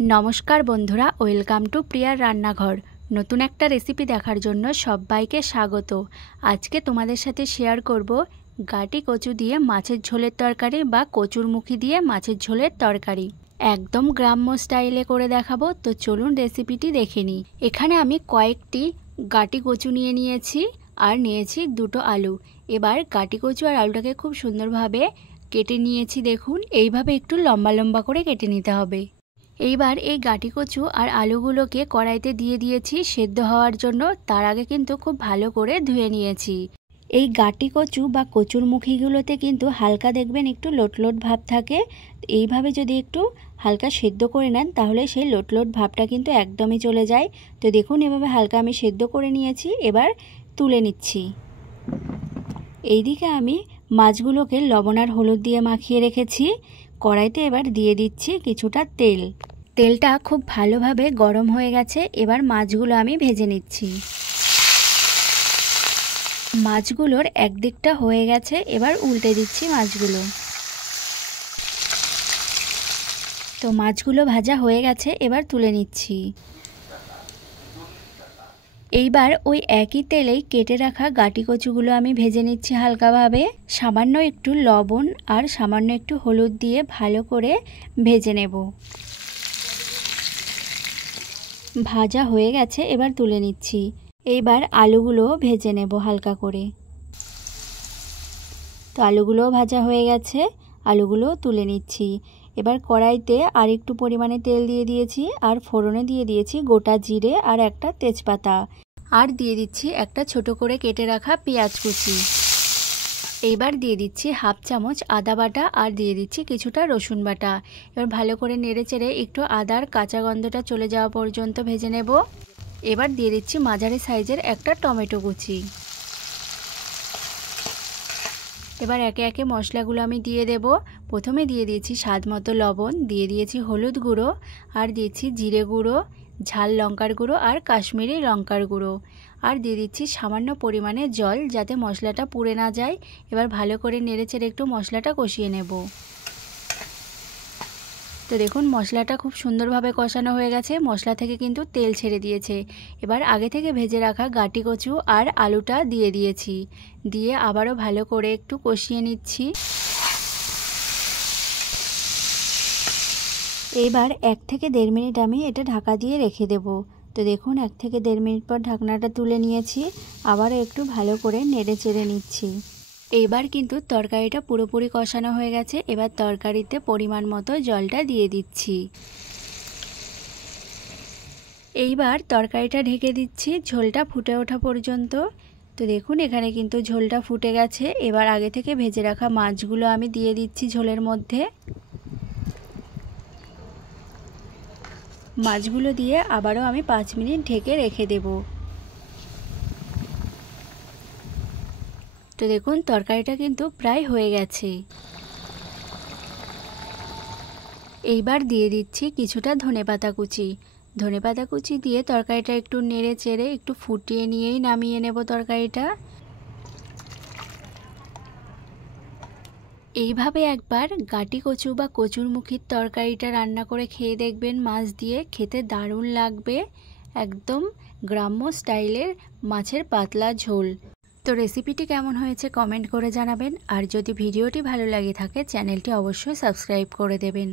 नमस्कार बंधुरा welcome to प्रियार रान्नाघर। नतून एक रेसिपि देखार जोन्नो सबाइके स्वागत। आज के तोमादेर साथे शेयर करब गाटी कचु दिए माछेर झोलेर तरकारी बा कचुरमुखी दिए माछेर झोलेर तरकारी एकदम ग्राम्य स्टाइले करे देखाबो। तो चलुन रेसिपिटी देखे निई। एखाने आमी कयेकटी गाटी कचु निये नियेछि आर नियेछि दुटो आलू। एबार गाटी कचु आर आलूटाके खूब सुंदरभावे केटे नियेछि। देखुन एइभावे एकटु लम्बा लम्बा करे केटे निते होबे। এইবার এই গাটি কচু আর আলুগুলোকে কড়াইতে দিয়ে দিয়েছি সেদ্ধ হওয়ার জন্য। তার আগে কিন্তু খুব ভালো করে ধুয়ে নিয়েছি। এই গাটি কচু বা কচুর মুখিগুলোতে কিন্তু হালকা দেখবেন একটু লোটলোট ভাব থাকে। এইভাবে যদি একটু হালকা সেদ্ধ করে নেন তাহলে সেই লোটলোট ভাবটা কিন্তু একদমই চলে যায়। তো দেখুন এভাবে হালকা আমি সেদ্ধ করে নিয়েছি। এবার তুলে নিচ্ছি। এইদিকে আমি মাছগুলোকে লবণ আর হলুদ দিয়ে মাখিয়ে রেখেছি। কড়াইতে এবার দিয়ে দিচ্ছি কিছুটা তেল। তেলটা খুব ভালোভাবে গরম হয়ে গেছে। এবার মাছগুলো আমি ভেজে নিচ্ছি। মাছগুলোর একদিকটা হয়ে গেছে, এবার উল্টে দিচ্ছি মাছগুলো। তো মাছগুলো ভাজা হয়ে গেছে, এবার তুলে নিচ্ছি। এইবার ওই একই তেলেই কেটে রাখা গাটি কচুগুলো আমি ভেজে নিচ্ছি হালকাভাবে। সামান্য একটু লবণ আর সামান্য একটু হলুদ দিয়ে ভালো করে ভেজে নেব। ভাজা হয়ে গেছে, এবার তুলে নিচ্ছি। এইবার আলুগুলো ভেজে নেব হালকা করে। তো আলুগুলো ভাজা হয়ে গেছে, আলুগুলো তুলে নিচ্ছি। এবার কড়াইতে আর একটু পরিমাণে তেল দিয়ে দিয়েছি আর ফোড়নে দিয়ে দিয়েছি গোটা জিরে আর একটা তেজপাতা, আর দিয়ে দিচ্ছি একটা ছোট করে কেটে রাখা পেঁয়াজ কুচি। এইবার দিয়ে দিচ্ছি হাফ চামচ আদা বাটা আর দিয়ে দিচ্ছি কিছুটা রসুন বাটা। এবার ভালো করে নেড়ে চেড়ে একটু আদার কাঁচা গন্ধটা চলে যাওয়া পর্যন্ত ভেজে নেব। এবার দিয়ে দিচ্ছি মাঝারি সাইজের একটা টমেটো কুচি। এবার একে একে মশলাগুলো আমি দিয়ে দেব। প্রথমে দিয়ে দিয়েছি স্বাদ মতো লবণ, দিয়ে দিয়েছি হলুদ গুঁড়ো, আর দিয়েছি জিরে গুঁড়ো, ঝাল লঙ্কার গুঁড়ো আর কাশ্মীরি লঙ্কার গুঁড়ো, আর দিয়ে দিচ্ছি সামান্য পরিমাণে জল যাতে মশলাটা পুড়ে না যায়। এবার ভালো করে নেড়েচেড়ে একটু মশলাটা কষিয়ে নেব। তো দেখুন মশলাটা খুব সুন্দরভাবে কষানো হয়ে গেছে, মশলা থেকে কিন্তু তেল ছেড়ে দিয়েছে। এবার আগে থেকে ভেজে রাখা গাটি কচু আর আলুটা দিয়ে দিয়েছি, দিয়ে আবারও ভালো করে একটু কষিয়ে নিচ্ছি। এবার 1 থেকে 1.5 মিনিট আমি এটা ঢাকা দিয়ে রেখে দেব। তো দেখুন 1 থেকে 1.5 মিনিট পর ঢাকনাটা তুলে নিয়েছি, আবারও একটু ভালো করে নেড়ে চেড়ে নিচ্ছি। এবার কিন্তু তরকারিটা পুরোপুরি কষানো হয়ে গেছে। এবার তরকারিতে পরিমাণ মতো জলটা দিয়ে দিচ্ছি। এইবার তরকারিটা ঢেকে দিচ্ছি ঝোলটা ফুটে ওঠা পর্যন্ত। তো দেখুন এখানে কিন্তু ঝোলটা ফুটে গেছে। এবার আগে থেকে ভেজে রাখা মাছগুলো আমি দিয়ে দিচ্ছি ঝোলের মধ্যে। মাছগুলো দিয়ে আবারও আমি 5 মিনিট ঢেকে রেখে দেব। তো দেখুন তরকারিটা কিন্তু প্রায় হয়ে গেছে। এইবার দিয়ে দিচ্ছি কিছুটা ধনেপাতা কুচি। ধনেপাতা কুচি দিয়ে তরকারিটা একটু নেড়ে চেড়ে একটু ফুটিয়ে নিয়েই নামিয়ে নেব তরকারিটা। এইভাবে একবার গাটি কচু বা কচুরমুখির তরকারিটা রান্না করে খেয়ে দেখবেন মাছ দিয়ে, খেতে দারুণ লাগবে। একদম গ্রাম্য স্টাইলের মাছের পাতলা ঝোল। তো রেসিপিটি কেমন হয়েছে কমেন্ট করে জানাবেন, আর যদি ভিডিওটি ভালো লাগে থাকে চ্যানেলটি অবশ্যই সাবস্ক্রাইব করে দেবেন।